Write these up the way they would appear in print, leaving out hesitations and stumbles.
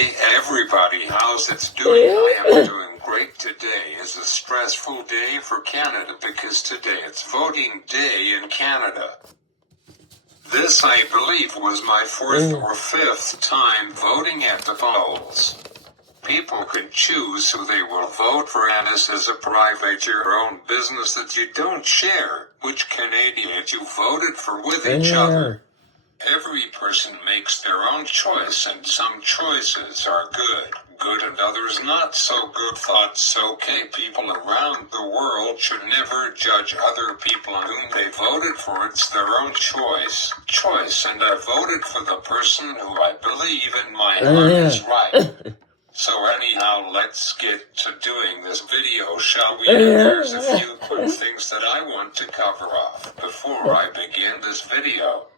Hey everybody, how's it doing? I am doing great. Today is a stressful day for Canada because today it's voting day in Canada. This, I believe, was my fourth or fifth time voting at the polls. People can choose who they will vote for, and this is a private, your own business that you don't share which Canadians you voted for with each other. Every person makes their own choice, and some choices are good and others not so good. Thoughts okay. People around the world should never judge other people on whom they voted for. It's their own choice, and I voted for the person who I believe in my heart is right. So anyhow, let's get to doing this video, shall we? There's a few quick things that I want to cover off before I begin this video.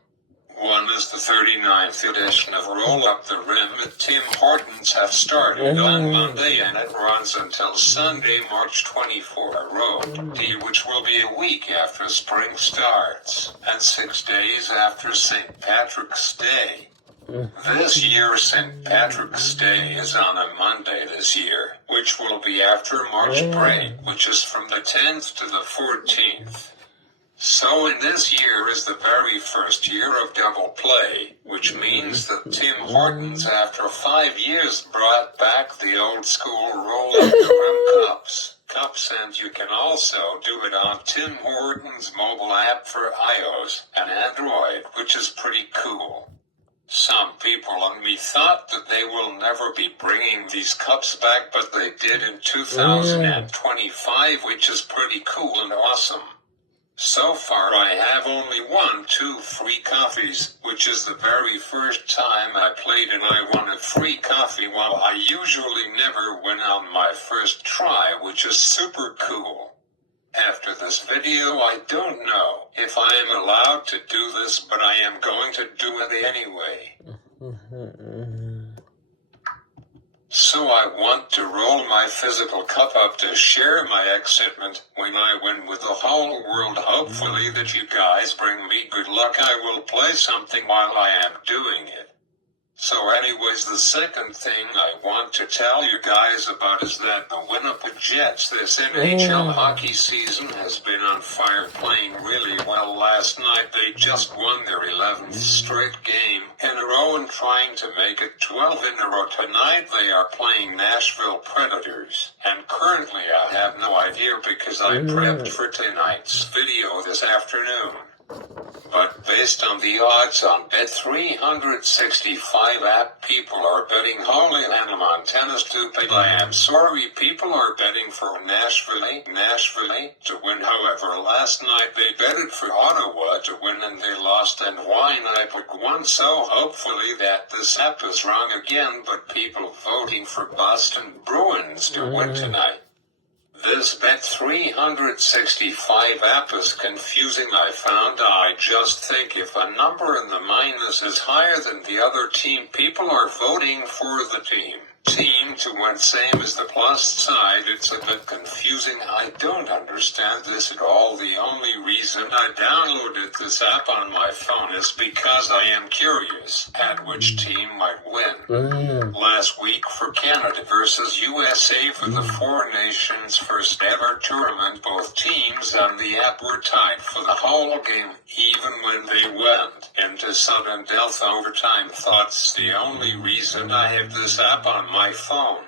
One is the 39th edition of Roll Up the Rim at Tim Hortons have started on Monday, and it runs until Sunday, March 24. Road T, which will be a week after spring starts, and 6 days after St. Patrick's Day. This year, St. Patrick's Day is on a Monday this year, which will be after March break, which is from the 10th to the 14th. So in this year is the very first year of double play, which means that Tim Hortons after 5 years brought back the old school roll up the rim cups, and you can also do it on Tim Hortons mobile app for iOS and Android, which is pretty cool. Some people and me thought that they will never be bringing these cups back, but they did in 2025, which is pretty cool and awesome. So far I have only 2 free coffees, which is the very first time I played and I won a free coffee, while I usually never win on my first try, which is super cool. After this video, I don't know if I am allowed to do this, but I am going to do it anyway. So I want to roll my physical cup up to share my excitement when I win with the whole world. Hopefully that you guys bring me good luck. I will play something while I am doing it. So anyways, the second thing I want to tell you guys about is that the Winnipeg Jets this NHL hockey season has been on fire, playing really well. Last night they just won their 11th straight game in a row and trying to make it 12 in a row. Tonight they are playing Nashville Predators, and currently I have no idea because I prepped for tonight's video this afternoon. But based on the odds on Bet365 app, people are betting Holy Hannah Montana stupid. I am sorry, people are betting for Nashville to win. However, last night they betted for Ottawa to win and they lost, and Winnipeg won. So hopefully that this app is wrong again, but people voting for Boston Bruins to win tonight. This Bet365 app is confusing, I found. I just think if a number in the minus is higher than the other team, people are voting for the team to win, same as the plus side. It's a bit confusing. I don't understand this at all. The only reason I downloaded this app on my phone is because I am curious at which team might win. Last week for Canada versus USA for the Four Nations first ever tournament, both teams on the app were tied for the whole game, even when they went into sudden death overtime. Thoughts the only reason I have this app on my phone.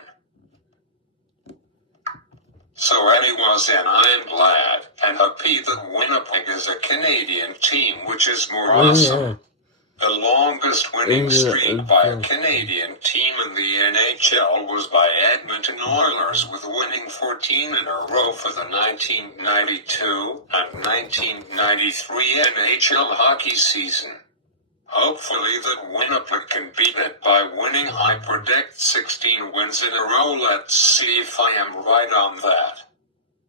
So anyways, and I am glad and happy that Winnipeg is a Canadian team, which is more awesome. The longest winning streak by a Canadian team in the NHL was by Edmonton Oilers, with winning 14 in a row for the 1992 and 1993 NHL hockey season. Hopefully that Winnipeg can beat it by winning. I predict 16 wins in a row. Let's see if I am right on that.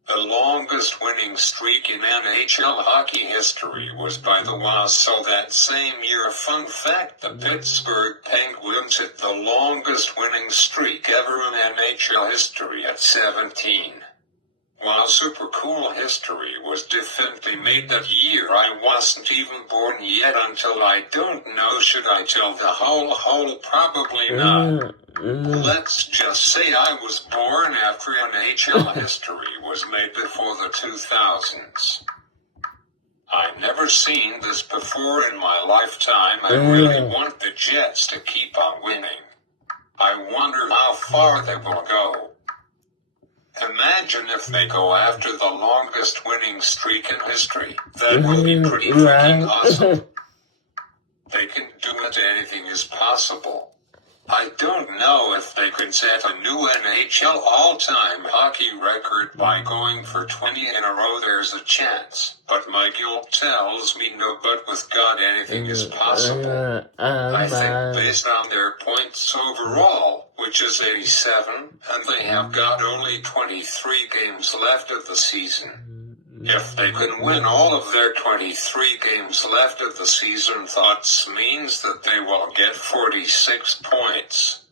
The longest winning streak in NHL hockey history was by the Wild. So that same year, fun fact, the Pittsburgh Penguins hit the longest winning streak ever in NHL history at 17. While super cool history was definitely made that year, I wasn't even born yet until I don't know, should I tell the whole, probably not. Let's just say I was born after NHL history was made before the 2000s. I've never seen this before in my lifetime. I really want the Jets to keep on winning. I wonder how far they will go. Imagine if they go after the longest winning streak in history. That would be pretty freaking awesome. They can do it, anything is possible. I don't know if they can set a new NHL all-time hockey record by going for 20 in a row. There's a chance. But my guilt tells me no, but with God anything is possible. I think based on their points overall, which is 87, and they have got only 23 games left of the season. If they can win all of their 23 games left of the season, thoughts means that they will get 46 points.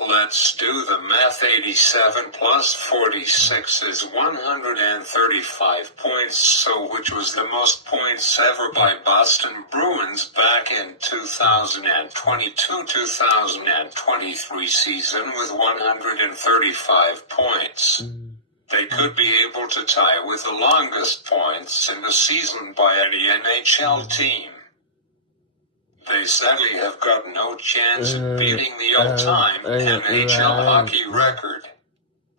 Let's do the math. 87 plus 46 is 135 points, so which was the most points ever by Boston Bruins back in 2022-2023 season with 135 points. They could be able to tie with the longest points in the season by any NHL team. They sadly have got no chance at beating the all-time NHL hockey record.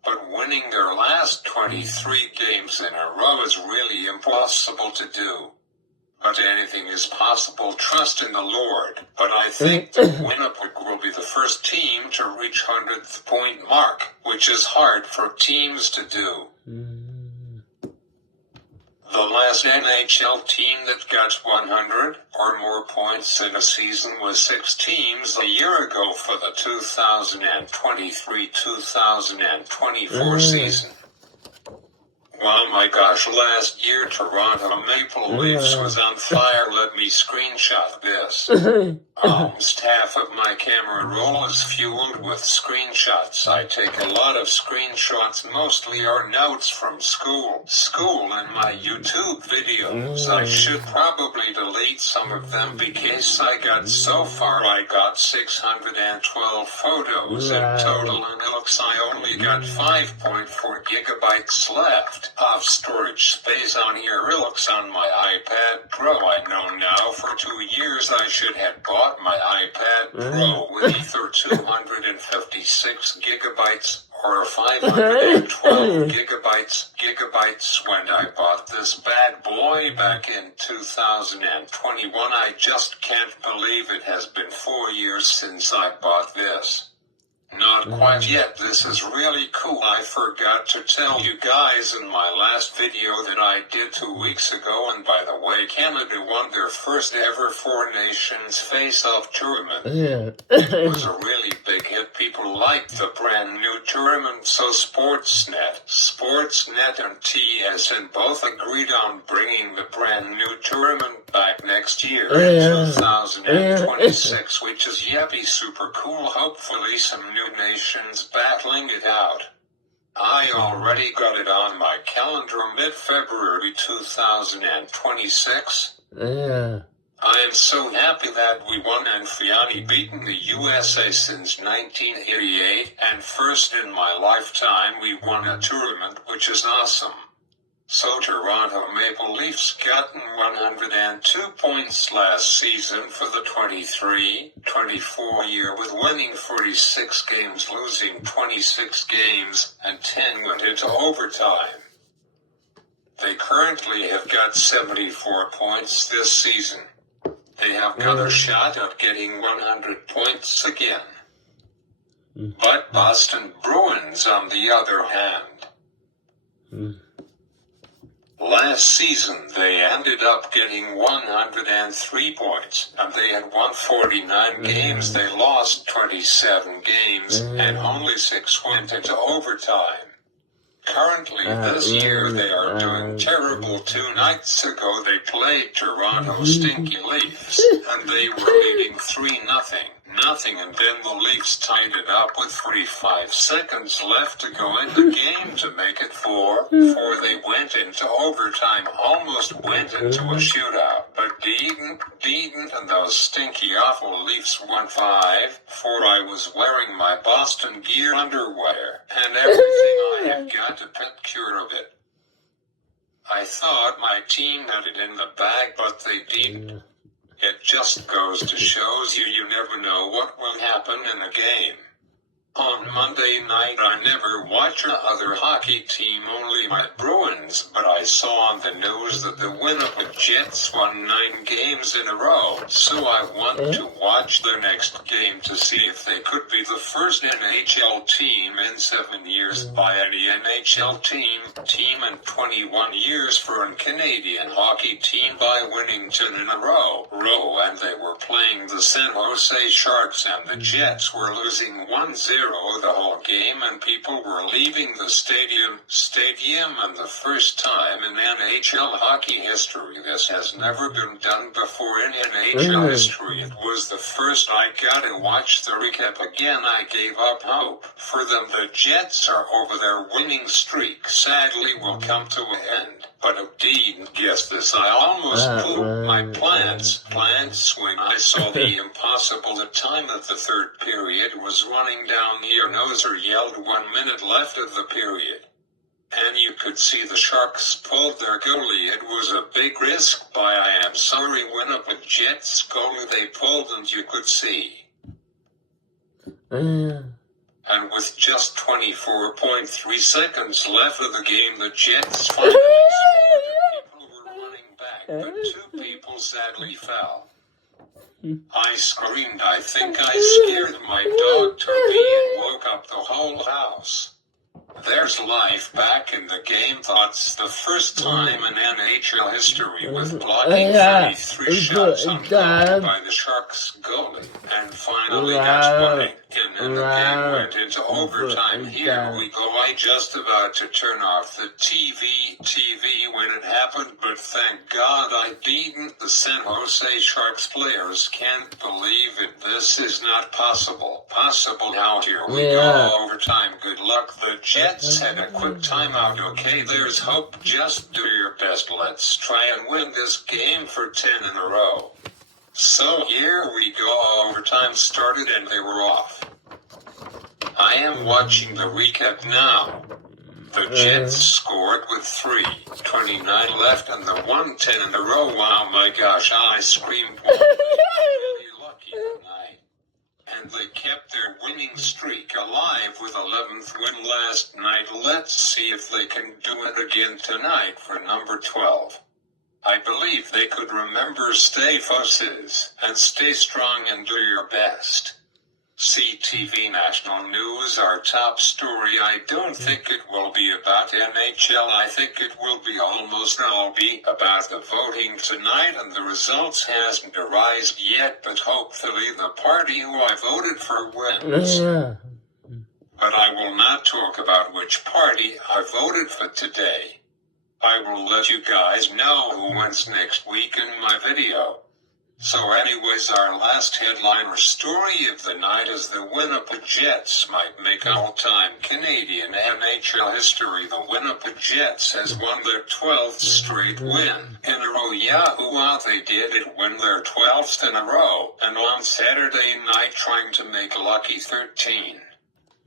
But winning their last 23 games in a row is really impossible to do. But anything is possible, trust in the Lord. But I think that Winnipeg will be the first team to reach 100th point mark, which is hard for teams to do. The last NHL team that got 100 or more points in a season was 6 teams a year ago for the 2023-2024 season. Oh my gosh, last year Toronto Maple Leafs was on fire. Let me screenshot this. Almost half of my camera roll is fueled with screenshots. I take a lot of screenshots, mostly are notes from school and my YouTube videos. I should probably delete some of them because I got 612 photos in total, and it looks I only got 5.4 gigabytes left of storage space on here. It looks on my iPad Pro. I know now for 2 years I should have bought my iPad Pro with either 256 gigabytes or 512 gigabytes when I bought this bad boy back in 2021. I just can't believe it has been 4 years since I bought this. Not quite yet. This is really cool. I forgot to tell you guys in my last video that I did 2 weeks ago, and by the way, Canada won their first ever Four Nations face-off tournament. It was a really big hit. People liked the brand new tournament, so Sportsnet and TSN both agreed on bringing the brand new tournament back next year in 2026, which is yappy super cool. Hopefully some new nations battling it out. I already got it on my calendar, mid-February 2026. I am so happy that we won and finally beaten the USA since 1988, and first in my lifetime we won a tournament, which is awesome. So Toronto Maple Leafs gotten 102 points last season for the 23-24 year, with winning 46 games, losing 26 games, and 10 went into overtime. They currently have got 74 points this season. They have got a shot at getting 100 points again. But Boston Bruins, on the other hand, last season they ended up getting 103 points, and they had won 49 games. They lost 27 games, and only 6 went into overtime. Currently this year they are doing terrible. 2 nights ago they played Toronto Stinky Leafs, and they were leading 3-0. And then the Leafs tied it up with 45 seconds left to go in the game to make it 4. They went into overtime, almost went into a shootout, but didn't, and those stinky awful Leafs won 5-4. I was wearing my Boston year underwear, and everything I have got a picture of it. I thought my team had it in the bag, but they didn't. It just goes to shows you never know what will happen in a game. On Monday night I never watch other hockey team, only my Bruins, but I saw on the news that the Winnipeg Jets won 9 games in a row, so I want to watch their next game to see if they could be the first NHL team in 7 years by any NHL team in 21 years for a Canadian hockey team by winning 10 in a row, and they were playing the San Jose Sharks and the Jets were losing 1-0 the whole game and people were leaving the stadium, and the first time in NHL hockey history. This has never been done before in NHL history. It was the first. I gotta watch the recap again. I gave up hope for them. The Jets are over their winning streak. Sadly will come to an end. But I didn't guess this. I almost pooped my plants when I saw the impossible. The time that the third period was running down your nose, or yelled 1 minute left of the period. And you could see the Sharks pulled their goalie. It was a big risk by, I am sorry, Winnipeg Jets goalie they pulled, and you could see. And with just 24.3 seconds left of the game, the Jets finally scored. People were running back, but 2 people sadly fell. I screamed. I think I scared my dog Toby and woke up the whole house. There's life back in the game. That's the first time in NHL history with blocking 33 shots on goal by the Sharks goalie. And finally got winning. And the game went into overtime. Here we go. I just about to turn off the TV when it happened, but thank God I didn't. The San Jose Sharks players can't believe it. This is not possible. Now here we go. Overtime. Good luck. The Jets had a quick timeout. Okay, there's hope. Just do your best. Let's try and win this game for 10 in a row. So here we go. Overtime started and they were off. I am watching the recap now. The Jets scored with 3:29 left and the 1-10 in a row. Wow, my gosh, I screamed. Really lucky tonight. And they kept their winning streak alive with 11th win last night. Let's see if they can do it again tonight for number 12. I believe they could. Remember, stay focused and stay strong and do your best. CTV National News, our top story. I don't think it will be about NHL. I think it will be almost all be about the voting tonight, and the results hasn't arrived yet, but hopefully the party who I voted for wins. But I will not talk about which party I voted for today. I will let you guys know who wins next week in my video. So anyways, our last headline or story of the night is the Winnipeg Jets might make all-time Canadian NHL history. The Winnipeg Jets has won their 12th straight win in a row. Yahoo! They did it, win their 12th in a row, and on Saturday night trying to make lucky 13.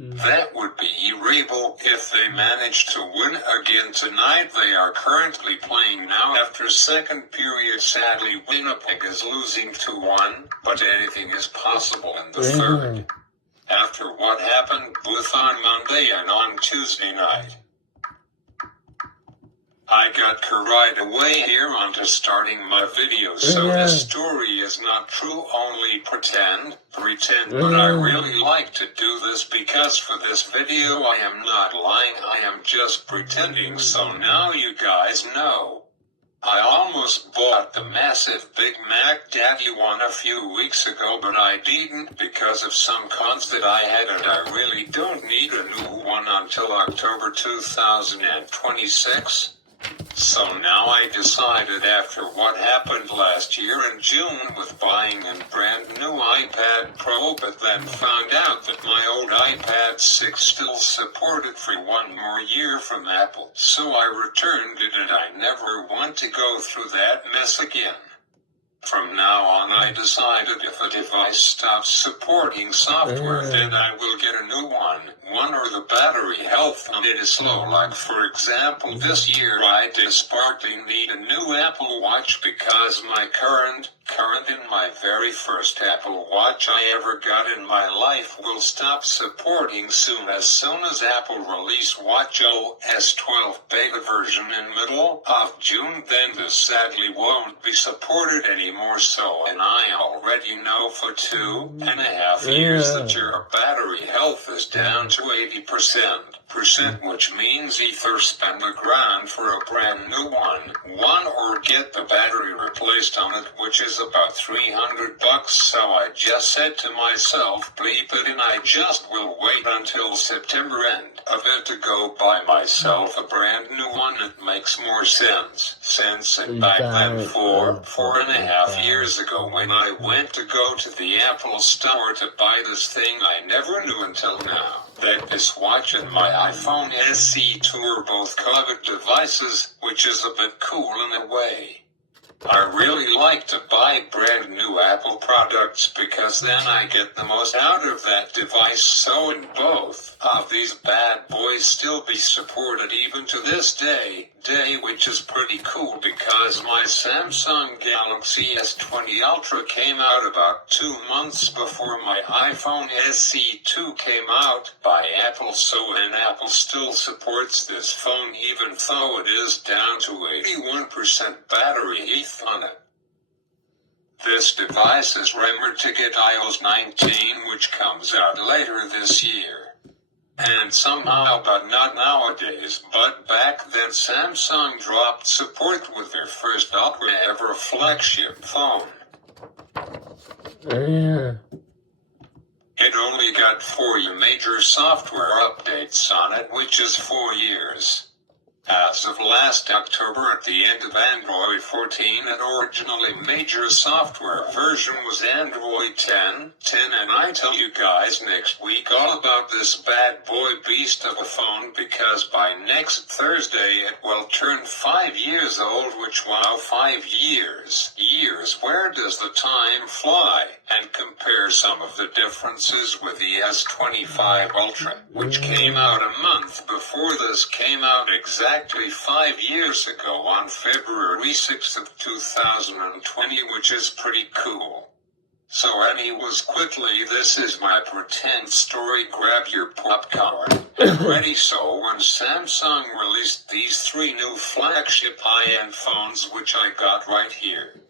That would be irreparable if they manage to win again tonight. They are currently playing now after second period. Sadly, Winnipeg is losing 2-1, but anything is possible in the third. After what happened both on Monday and on Tuesday night, I got carried away here onto starting my video, so this story is not true, only pretend, but I really like to do this because for this video I am not lying, I am just pretending, so now you guys know. I almost bought the massive Big Mac Daddy one a few weeks ago, but I didn't because of some cons that I had, and I really don't need a new one until October 2026. So now I decided after what happened last year in June with buying a brand new iPad Pro, but then found out that my old iPad 6 still supported for 1 more year from Apple. So I returned it and I never want to go through that mess again. From now on I decided if a device stops supporting software then I will get a new one. One or the battery health on it is slow. Like for example this year I desperately need a new Apple Watch because my current in my very first Apple Watch I ever got in my life will stop supporting soon. As soon as Apple release Watch OS 12 beta version in middle of June, then this sadly won't be supported anymore. So, and I already know for 2.5 years that your battery health is down to 80%, which means either spend $1,000 for a brand new one or get the battery replaced on it, which is about $300. So I just said to myself, bleep it, and I just will wait until September end of it to go buy myself a brand new one. It makes more sense. And back then 4.5 years ago when I went to go to the Apple store to buy this thing, I never knew until now that this watch and my iPhone SE2 are both covered devices, which is a bit cool in a way. I really like to buy brand new Apple products because then I get the most out of that device. So in both of these bad boys still be supported even to this day, which is pretty cool because my Samsung Galaxy S20 Ultra came out about 2 months before my iPhone SE2 came out by Apple. So and Apple still supports this phone even though it is down to 81% battery health on it. This device is rumored to get iOS 19, which comes out later this year. And somehow, but not nowadays, but back then Samsung dropped support with their first Ultra ever flagship phone. It only got 4 major software updates on it, which is 4 years. As of last October at the end of Android 14, an originally major software version was Android 10, and I tell you guys next week all about this bad boy beast of a phone because by next Thursday it will turn 5 years old, which wow, 5 years, where does the time fly? And compare some of the differences with the S25 Ultra, which came out a month before this came out exactly 5 years ago on February 6th of 2020, which is pretty cool. So anyways, quickly, this is my pretend story. Grab your popcorn and ready. So when Samsung released these 3 new flagship high-end phones, which I got right here,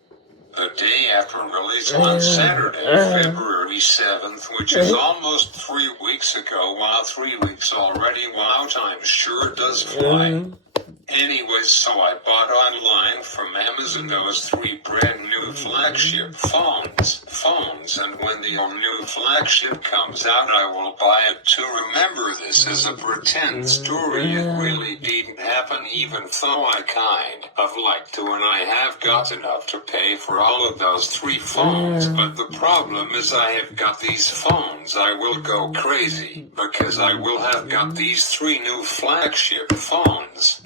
the day after release on Saturday, February 7th, which is almost 3 weeks ago. Wow, 3 weeks already. Wow, time sure does fly. Anyways, so I bought online from Amazon those 3 brand new flagship phones, and when the new flagship comes out, I will buy it too. Remember, this is a pretend story. It really didn't happen, even though I kind of like to, and I have got enough to pay for all of those 3 phones. But the problem is I have got these phones. I will go crazy because I will have got these 3 new flagship phones,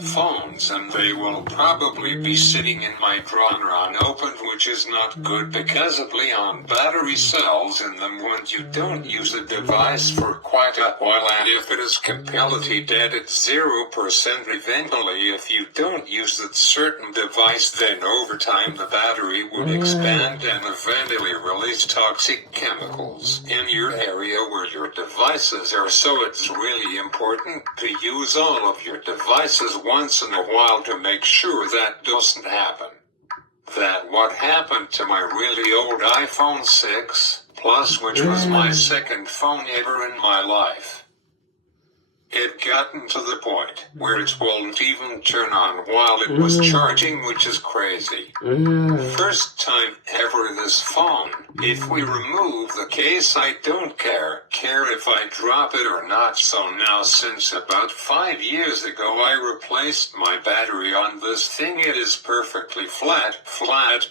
and they will probably be sitting in my drawer unopened, which is not good because of Leon battery cells in them when you don't use a device for quite a while, and if it is completely dead at 0% eventually, if you don't use that certain device, then over time the battery would expand and eventually release toxic chemicals in your area where your devices are. So it's really important to use all of your devices once in a while to make sure that doesn't happen. That what happened to my really old iPhone 6 Plus, which was my second phone ever in my life. It gotten to the point where it won't even turn on while it was charging, which is crazy. First time ever this phone. If we remove the case, I don't care if I drop it or not. So now, since about 5 years ago I replaced my battery on this thing, it is perfectly flat,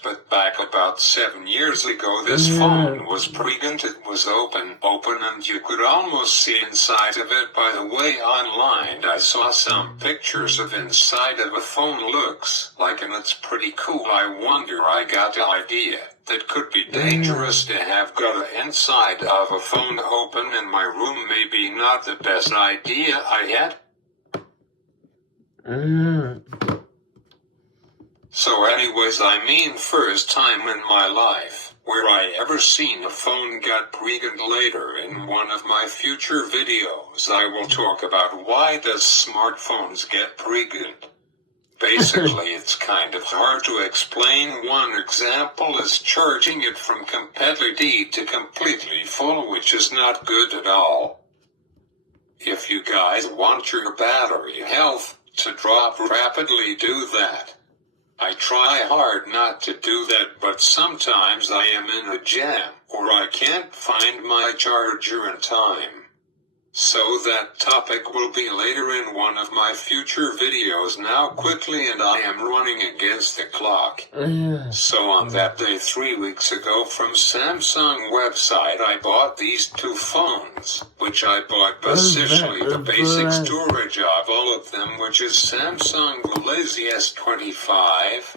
but back about 7 years ago this phone was pregnant. It was open, and you could almost see inside of it by the way day online I saw some pictures of inside of a phone looks like, and it's pretty cool. I wonder, I got an idea that could be dangerous to have got the inside of a phone open in my room. Maybe not the best idea I had. So anyways, first time in my life where I ever seen a phone got pregnant. Later in one of my future videos I will talk about why does smartphones get pregnant. Basically it's kind of hard to explain. One example is charging it from completely to completely full, which is not good at all. If you guys want your battery health to drop rapidly, do that. I try hard not to do that, but sometimes I am in a jam, or I can't find my charger in time. So that topic will be later in one of my future videos. Now quickly, and I am running against the clock. So on that day 3 weeks ago from Samsung website I bought these two phones, which I bought basically the basic storage of all of them, which is Samsung Galaxy S25,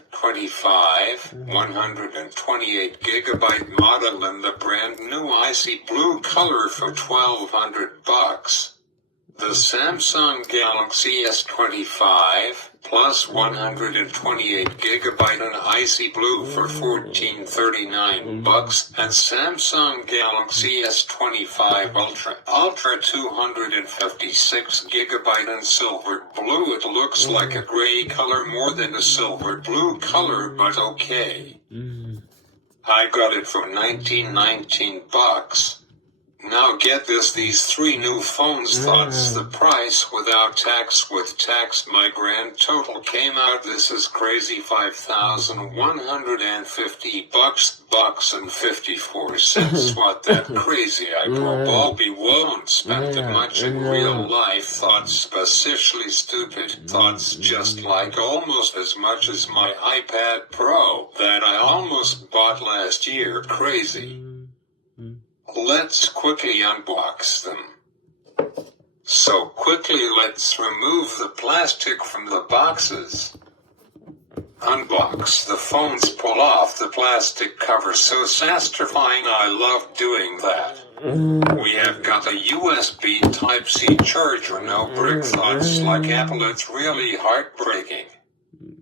128 gigabyte model in the brand new icy blue color for $1,200. The Samsung Galaxy S25 plus 128 gigabyte in icy blue for $1,439, and Samsung Galaxy S25 Ultra 256 gigabyte in silver blue. It looks like a gray color more than a silver blue color, but okay. I got it for $19. Now get this, these three new phones, thoughts the price without tax. With tax my grand total came out, this is crazy, $5,150 and 54 cents. What, that crazy? I probably won't spend that much in real life. Thoughts specially stupid. Thoughts just like almost as much as my iPad Pro that I almost bought last year. Crazy. Let's quickly unbox them. So quickly let's remove the plastic from the boxes. Unbox the phones, pull off the plastic cover, so satisfying. I love doing that. We have got a USB Type-C charger, no brick. Thoughts like Apple, it's really heartbreaking.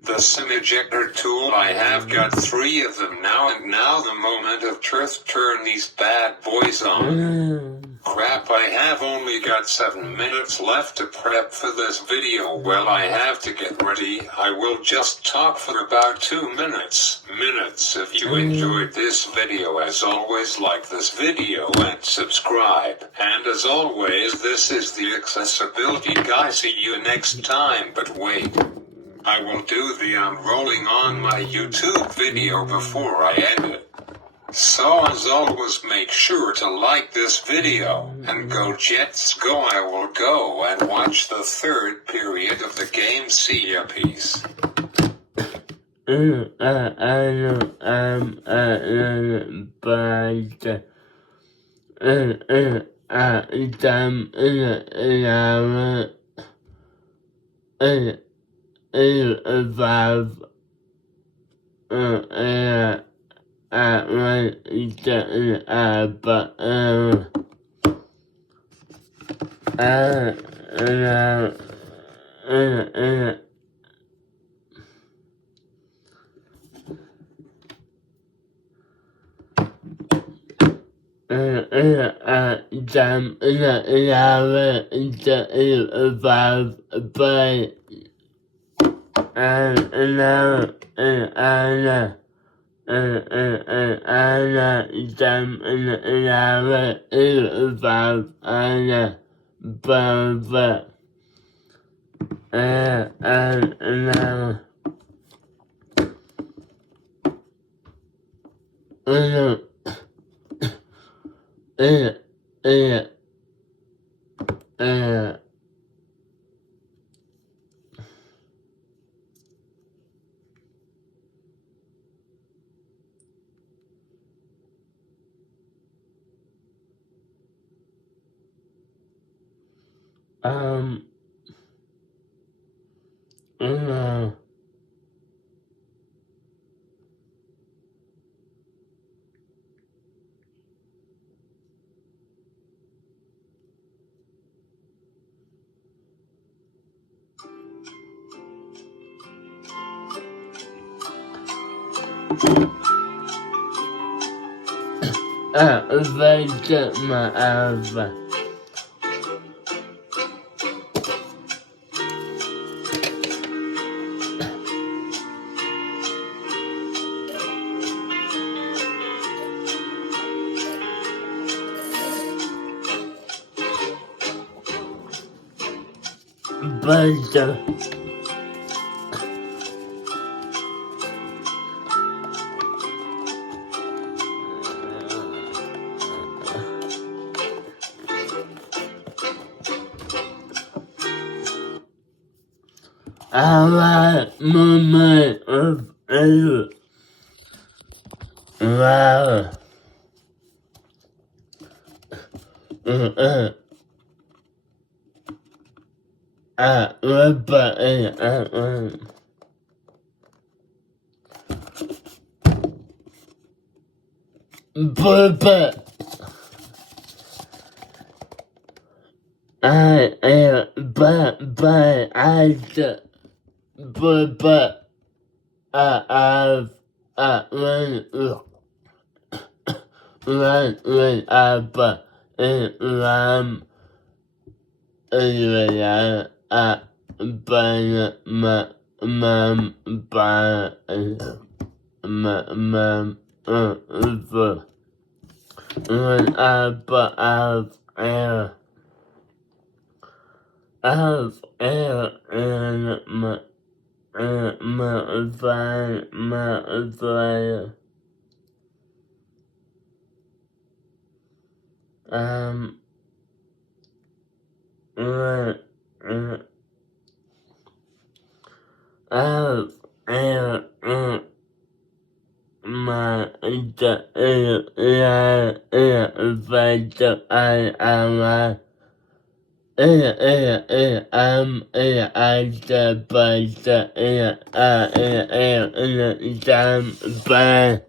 The SIM ejector tool, I have got 3 of them now, and now the moment of truth, turn these bad boys on. Crap, I have only got 7 minutes left to prep for this video. Well, I have to get ready. I will just talk for about 2 minutes. If you enjoyed this video, as always, like this video and subscribe. And as always, this is the accessibility guy. See you next time, but wait. I will do the unrolling on my YouTube video before I edit. So as always, make sure to like this video, and go Jets go. I will go and watch the 3rd period of the game. See ya, peace. أفيد معافى بجر على ممي أفعل واو ربعي بابا عايز بابا أعرف وين أبا إلام إليا أبانا ما با ما أفر وين أبا أعرف ما أفعل ما أنت فايت على أنت فايت